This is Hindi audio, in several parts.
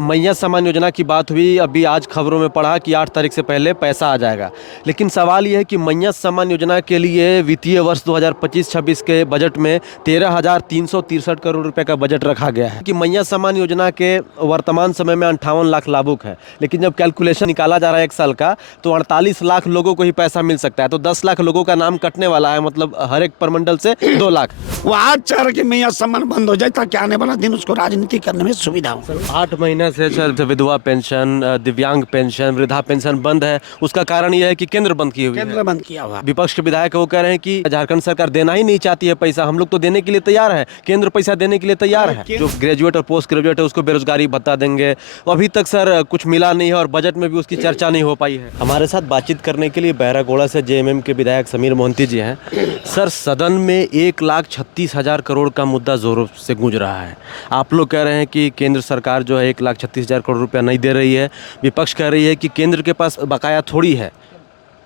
मैया सम्मान योजना की बात हुई। अभी आज खबरों में पढ़ा कि 8 तारीख से पहले पैसा आ जाएगा। लेकिन सवाल ये है कि मैया सम्मान योजना के लिए वित्तीय वर्ष 2025-26 के बजट में 13,363 करोड़ रुपए का बजट रखा गया है कि मैया सम्मान योजना के वर्तमान समय में 58 लाख लाभुक है। लेकिन जब कैलकुलेशन निकाला जा रहा है 1 साल का, तो 48 लाख लोगों को ही पैसा मिल सकता है। तो 10 लाख लोगों का नाम कटने वाला है, मतलब हर एक प्रमंडल से 2 लाख। वो आज चाह रहे कि मैया सम्मान बंद हो जाए ताकि आने वाला दिन उसको राजनीति करने में सुविधा हो। 8 महीने से सर विधवा पेंशन, दिव्यांग पेंशन, वृद्धा पेंशन बंद है। उसका कारण यह है कि केंद्र बंद किए हुए केंद्र है। बंद किया हुआ। विपक्ष के विधायक वो कह रहे हैं कि झारखंड सरकार देना ही नहीं चाहती है पैसा, हम लोग तो देने के लिए तैयार है, केंद्र पैसा देने के लिए तैयार है। जो ग्रेजुएट और पोस्ट ग्रेजुएट है उसको बेरोजगारी भत्ता देंगे। अभी तक सर कुछ मिला नहीं है और बजट में भी उसकी चर्चा नहीं हो पाई है। हमारे साथ बातचीत करने के लिए बहरागोड़ा से जेएमएम के विधायक समीर मोहंती जी हैं। सर, सदन में 1,36,000 करोड़ का मुद्दा जोरों से गूंज रहा है। आप लोग कह रहे हैं कि केंद्र सरकार जो है 1,36,000 करोड़ रुपया नहीं दे रही है। विपक्ष कह रही है कि केंद्र के पास बकाया थोड़ी है।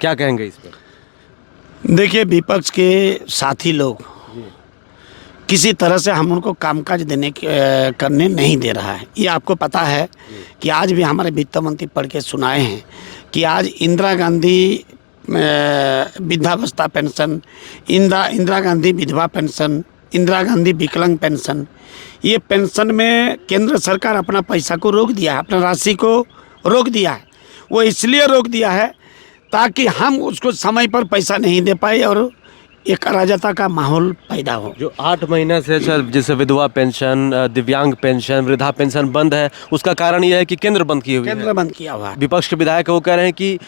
क्या कहेंगे इस पर? देखिए, विपक्ष के साथी लोग किसी तरह से हम उनको कामकाज करने नहीं दे रहा है। ये आपको पता है कि आज भी हमारे वित्त मंत्री पढ़ के सुनाए हैं कि आज इंदिरा गांधी वृद्धावस्था पेंशन, इंदिरा गांधी विधवा पेंशन, इंदिरा गांधी विकलांग पेंशन, ये पेंशन में केंद्र सरकार अपना पैसा को रोक दिया है, अपना राशि को रोक दिया है। वो इसलिए रोक दिया है ताकि हम उसको समय पर पैसा नहीं दे पाए और एक अराजकता का माहौल पैदा हो। जो 8 महीने से सर जैसे विधवा पेंशन, दिव्यांग पेंशन, वृद्धा पेंशन बंद है, उसका कारण यह है कि केंद्र बंद किए हुए है। केंद्र बंद किया हुआ है। विपक्ष के विधायक वो कह रहे हैं कि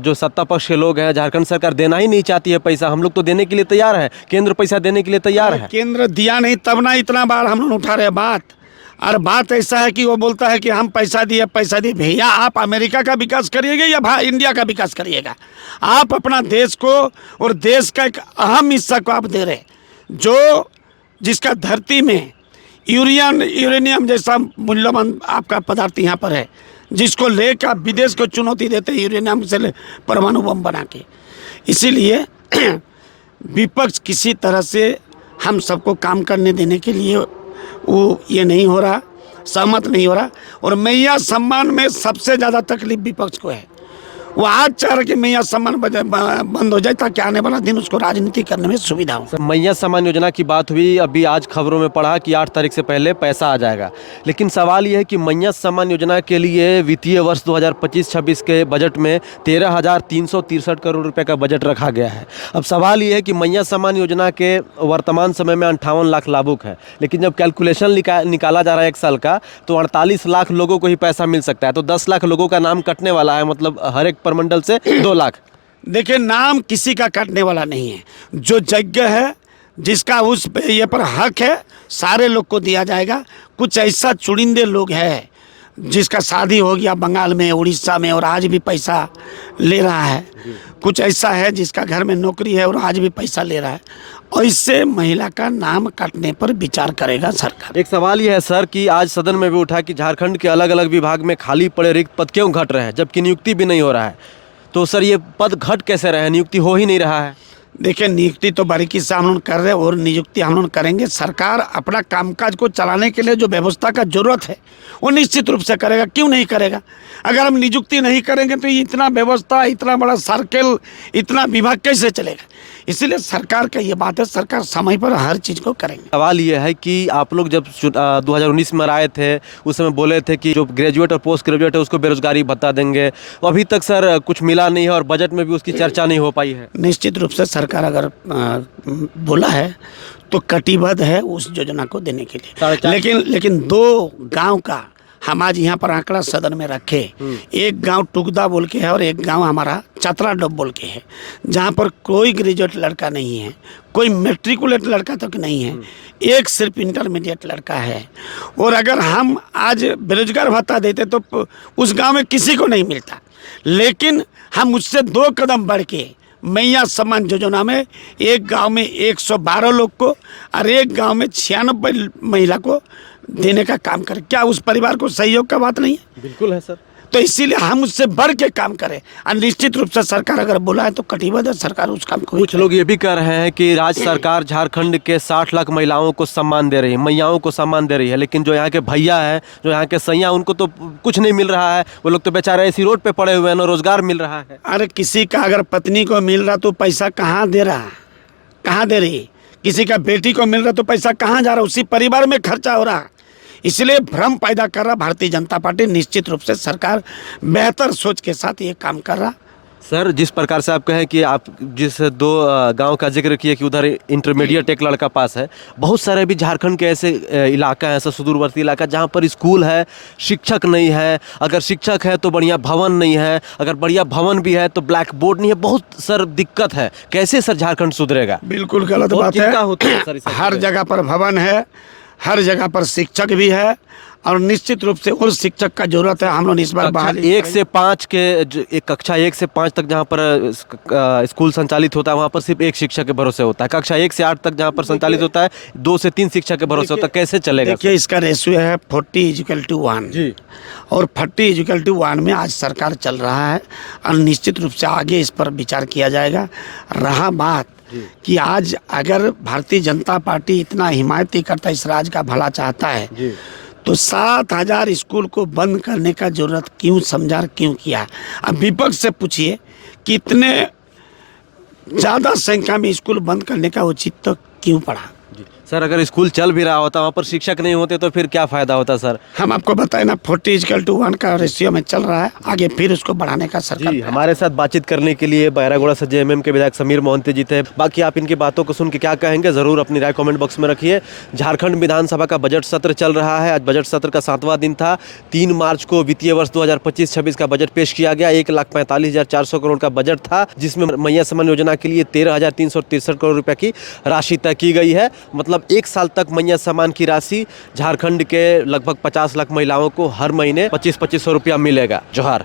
जो सत्ता पक्ष के लोग हैं, झारखंड सरकार देना ही नहीं चाहती है पैसा, हम लोग तो देने के लिए तैयार है, केंद्र पैसा देने के लिए तैयार है। केंद्र दिया नहीं तब ना इतना बार हम लोग उठा रहे बात। और बात ऐसा है कि वो बोलता है कि हम पैसा दिए। भैया, आप अमेरिका का विकास करिएगा या इंडिया का विकास करिएगा? आप अपना देश को और देश का एक अहम हिस्सा को आप दे रहे, जो जिसका धरती में यूरेनियम जैसा मूल्यवान आपका पदार्थ यहाँ पर है, जिसको लेकर आप विदेश को चुनौती देते हैं, यूरेनियम से परमाणु बम बना के। इसीलिए विपक्ष किसी तरह से हम सबको काम करने देने के लिए वो ये नहीं हो रहा, सहमत नहीं हो रहा। और मैया सम्मान में सबसे ज़्यादा तकलीफ विपक्ष को है। वो आज चाह रहे कि मैया सम्मान बंद हो जाए ताकि आने वाला दिन उसको राजनीति करने में सुविधा हो। मैया सम्मान योजना की बात हुई। अभी आज खबरों में पढ़ा कि 8 तारीख से पहले पैसा आ जाएगा। लेकिन सवाल ये है कि मैया सम्मान योजना के लिए वित्तीय वर्ष 2025-26 के बजट में 13,363 करोड़ रुपए का बजट रखा गया है। अब सवाल ये है कि मैया सम्मान योजना के वर्तमान समय में 58 लाख लाभुक है। लेकिन जब कैलकुलेशन निकाला जा रहा है 1 साल का, तो 48 लाख लोगों को ही पैसा मिल सकता है। तो 10 लाख लोगों का नाम कटने वाला है, मतलब हर एक प्रमंडल से 2 लाख। देखिए, नाम किसी का कटने वाला नहीं है। जो यज्ञ है, जिसका उस ये पर हक है, सारे लोग को दिया जाएगा। कुछ ऐसा चुनिंदे लोग हैं जिसका शादी हो गया बंगाल में, उड़ीसा में, और आज भी पैसा ले रहा है। कुछ ऐसा है जिसका घर में नौकरी है और आज भी पैसा ले रहा है। ऐसे महिला का नाम काटने पर विचार करेगा सरकार। एक सवाल यह है सर कि आज सदन में भी उठा कि झारखंड के अलग अलग विभाग में खाली पड़े रिक्त पद क्यों घट रहे हैं, जबकि नियुक्ति भी नहीं हो रहा है। तो सर, ये पद घट कैसे रहे हैं, नियुक्ति हो ही नहीं रहा है? देखिए, नियुक्ति तो बारीकी से हम लोग कर रहे हैं और नियुक्ति हम लोग करेंगे। सरकार अपना कामकाज को चलाने के लिए जो व्यवस्था का जरूरत है वो निश्चित रूप से करेगा। क्यों नहीं करेगा? अगर हम नियुक्ति नहीं करेंगे तो इतना व्यवस्था, इतना बड़ा सर्कल, इतना विभाग कैसे चलेगा? इसीलिए सरकार का ये बात है, सरकार समय पर हर चीज़ को करेंगे। सवाल ये है कि आप लोग जब 2019 में आए थे, उस समय बोले थे कि जो ग्रेजुएट और पोस्ट ग्रेजुएट है उसको बेरोजगारी भत्ता देंगे। अभी तक सर कुछ मिला नहीं है और बजट में भी उसकी चर्चा नहीं हो पाई है। निश्चित रूप से सरकार अगर बोला है तो कटिबद्ध है उस योजना को देने के लिए। लेकिन 2 गांव का हम आज यहाँ पर आंकड़ा सदन में रखे। एक गांव टुकदा बोल के है और एक गांव हमारा चतरा डब बोल के है, जहाँ पर कोई ग्रेजुएट लड़का नहीं है, कोई मेट्रिकुलेट लड़का तक नहीं है, एक सिर्फ इंटरमीडिएट लड़का है। और अगर हम आज बेरोजगार भत्ता देते तो उस गांव में किसी को नहीं मिलता। लेकिन हम उससे 2 कदम बढ़ के मैया सम्मान योजना में एक गांव में 112 लोग को और एक गांव में 96 महिला को देने का काम करें। क्या उस परिवार को सहयोग का बात नहीं है? बिल्कुल है सर। तो इसीलिए हम उससे बढ़ के काम करें, और निश्चित रूप से सरकार अगर बुलाए तो कटिबद्ध सरकार उस काम को कुछ लोग ये भी कह रहे हैं कि राज्य सरकार झारखंड के 60 लाख महिलाओं को सम्मान दे रही है, मैयाओं को सम्मान दे रही है, लेकिन जो यहाँ के भैया हैं, जो यहाँ के सैया, उनको तो कुछ नहीं मिल रहा है। वो लोग तो बेचारे ऐसी रोड पे पड़े हुए हैं, ना रोजगार मिल रहा है। अरे किसी का अगर पत्नी को मिल रहा तो पैसा कहाँ दे रहा, कहाँ दे रही, किसी का बेटी को मिल रहा तो पैसा कहाँ जा रहा, उसी परिवार में खर्चा हो रहा। इसलिए भ्रम पैदा कर रहा भारतीय जनता पार्टी। निश्चित रूप से सरकार बेहतर सोच के साथ ये काम कर रहा। सर, जिस प्रकार से आप कहें कि आप जिस 2 गांव का जिक्र किए कि उधर इंटरमीडिएट एक लड़का पास है, बहुत सारे भी झारखंड के ऐसे इलाका है, ऐसा सुदूरवर्ती इलाका जहां पर स्कूल है, शिक्षक नहीं है, अगर शिक्षक है तो बढ़िया भवन नहीं है, अगर बढ़िया भवन भी है तो ब्लैक बोर्ड नहीं है। बहुत सर दिक्कत है। कैसे सर झारखंड सुधरेगा? बिल्कुल गलत बहुत बात चिंता होती है सर इस है। सब हर से। जगह पर भवन है, हर जगह पर शिक्षक भी है, और निश्चित रूप से उस शिक्षक का जरूरत है। हम लोग इस बार कक्षा बहाली 1 से 5 के एक कक्षा 1 से 5 तक जहाँ पर स्कूल संचालित होता है, वहाँ पर सिर्फ एक शिक्षक के भरोसे होता है। कक्षा 1 से 8 तक जहाँ पर संचालित होता है, 2 से 3 शिक्षक के भरोसे होता है। कैसे चलेगा? देखिए, इसका रेशियो है 40:1 जी। और 40:1 में आज सरकार चल रहा है, और निश्चित रूप से आगे इस पर विचार किया जाएगा। रहा बात कि आज अगर भारतीय जनता पार्टी इतना हिमायती करता, इस राज्य का भला चाहता है, जी। तो 7,000 स्कूल को बंद करने का जरूरत क्यों समझा, क्यों किया? अब विपक्ष से पूछिए कि इतने ज़्यादा संख्या में स्कूल बंद करने का उचित तो क्यों पड़ा? सर, अगर स्कूल चल भी रहा होता, वहाँ पर शिक्षक नहीं होते तो फिर क्या फायदा होता सर? हम आपको बताए ना, 40:1 का रेशियो में चल रहा है, आगे फिर उसको बढ़ाने का सरकार। जी, हमारे साथ बातचीत करने के लिए बैरागोड़ा से जेएमएम के विधायक समीर मोहंती जी थे। बाकी आप इनकी बातों को सुन के क्या कहेंगे, जरूर अपनी राय कमेंट बॉक्स में रखिए। झारखंड विधानसभा का बजट सत्र चल रहा है। आज बजट सत्र का 7वां दिन था। 3 मार्च को वित्तीय वर्ष 2025-26 का बजट पेश किया गया। 1,45,400 करोड़ का बजट था, जिसमें मैया सम्मान योजना के लिए 13,363 करोड़ रुपए की राशि तय की गई है। मतलब 1 साल तक मैया सम्मान की राशि झारखंड के लगभग 50 लाख महिलाओं को हर महीने 25-2500 रुपया मिलेगा। जोहार।